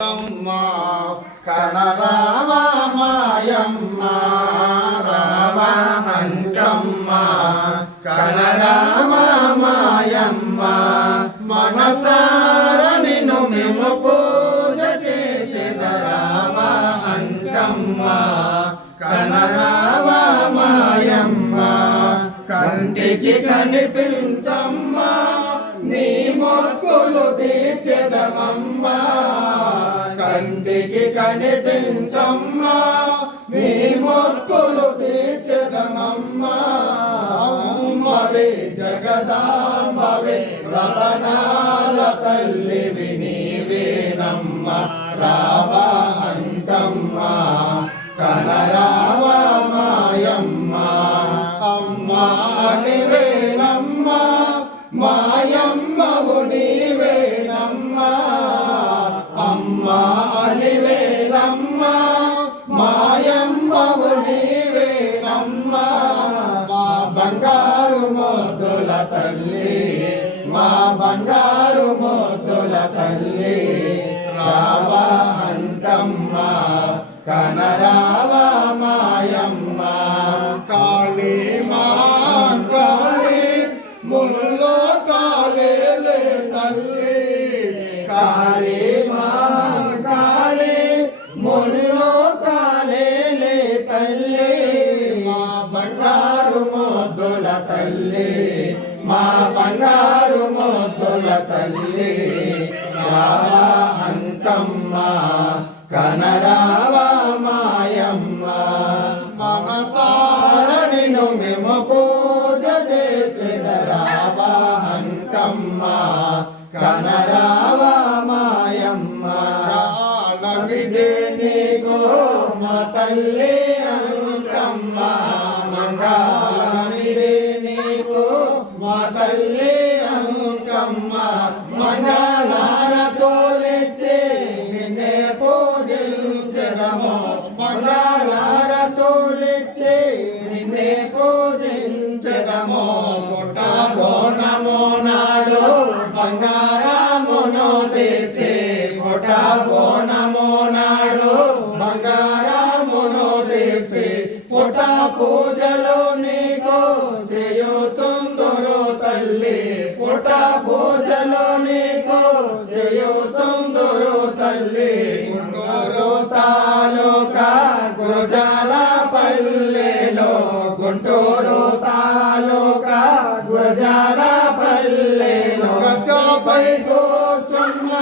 అమ్మ కనరామ మాయమ్మ మనసార నిన్ను మేము పూజ చేసేద అంకమ్మ కనరామ కంటికి కనిపించమ్మా నీ మొక్కులు తీర్చెదమమ్మా. కంటికి కనిపించమ్మా మీ మొక్కులు తీర్చెదమమ్మా అమ్మవే జగదాంబవే రతనాల తల్లివి నీవేనమ్మ. రావా అంకమ్మ కనరావ మాయమ్మ అమ్మ అలివేనమ్మ మా తల్లి మా బంగారు మొద్దుల తల్లి రావా అంటమ్మ కనరావ మాయమ్మ. కాళీ మా కాళీ ముల్లో కాళీ తల్లి. కాళీ మా కాళీ ముల్లో కాళీ తల్లి. మా బంగారు మొద్దుల తల్లి మా బంగారు మొద్దుల తల్లి రావా అంకమ్మ కనరావ మాయమ్మ. మనసారణిను మేము పూజ చేసిన రావా అంకమ్మ కనరావా మాయమ్మ. నమిదే నీకు మా తల్లి మంగళారతో నిన్నే పూజించదము మంగళారతో నిన్నే పూజించదము పుట్ట బోనము నాడు బంగారమును తెచ్చే పుట్ట బోనము నాడు బంగారమును పుట్ట పూజలు గుంటూరు తాలూకా గురజాల పల్లెలో గుంటూరు తాలూకా గురజాల పల్లెలో గద్దపై కూర్చున్న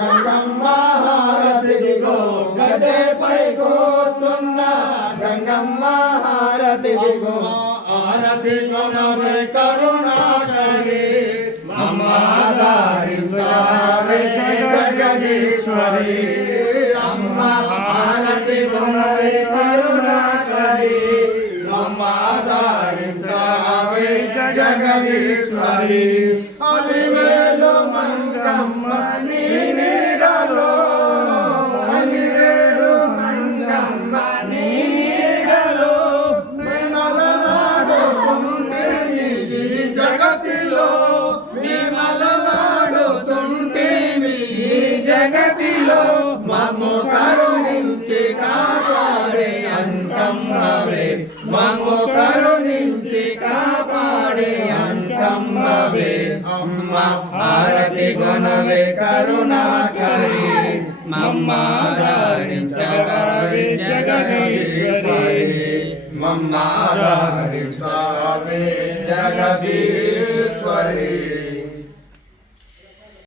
గంగమ్మ హారతిదిగో గద్దెపై కూర్చున్న గంగమ్మ హారతిదిగో ఆరతి కొనవే కరుణా కరుణాకరి మమ్మాదారించావే జగదీశ్వరి. అలివేలు మంగమ్మ నీ నీడలో అలివేలు మంగమ్మ నీ నీడలో విమలనాడుచుంటే ఈ జగతిలో విమలనాడుచుంటే ఈ జగతి మమ్ము కరుణించి కాపాడే అంకమ్మవే అమ్మ భారతి గుణవే కరుణాకరి. మమ్మాదరించగలవే జగదీశ్వరి. మమ్మాదరించగలవే జగదీశ్వరి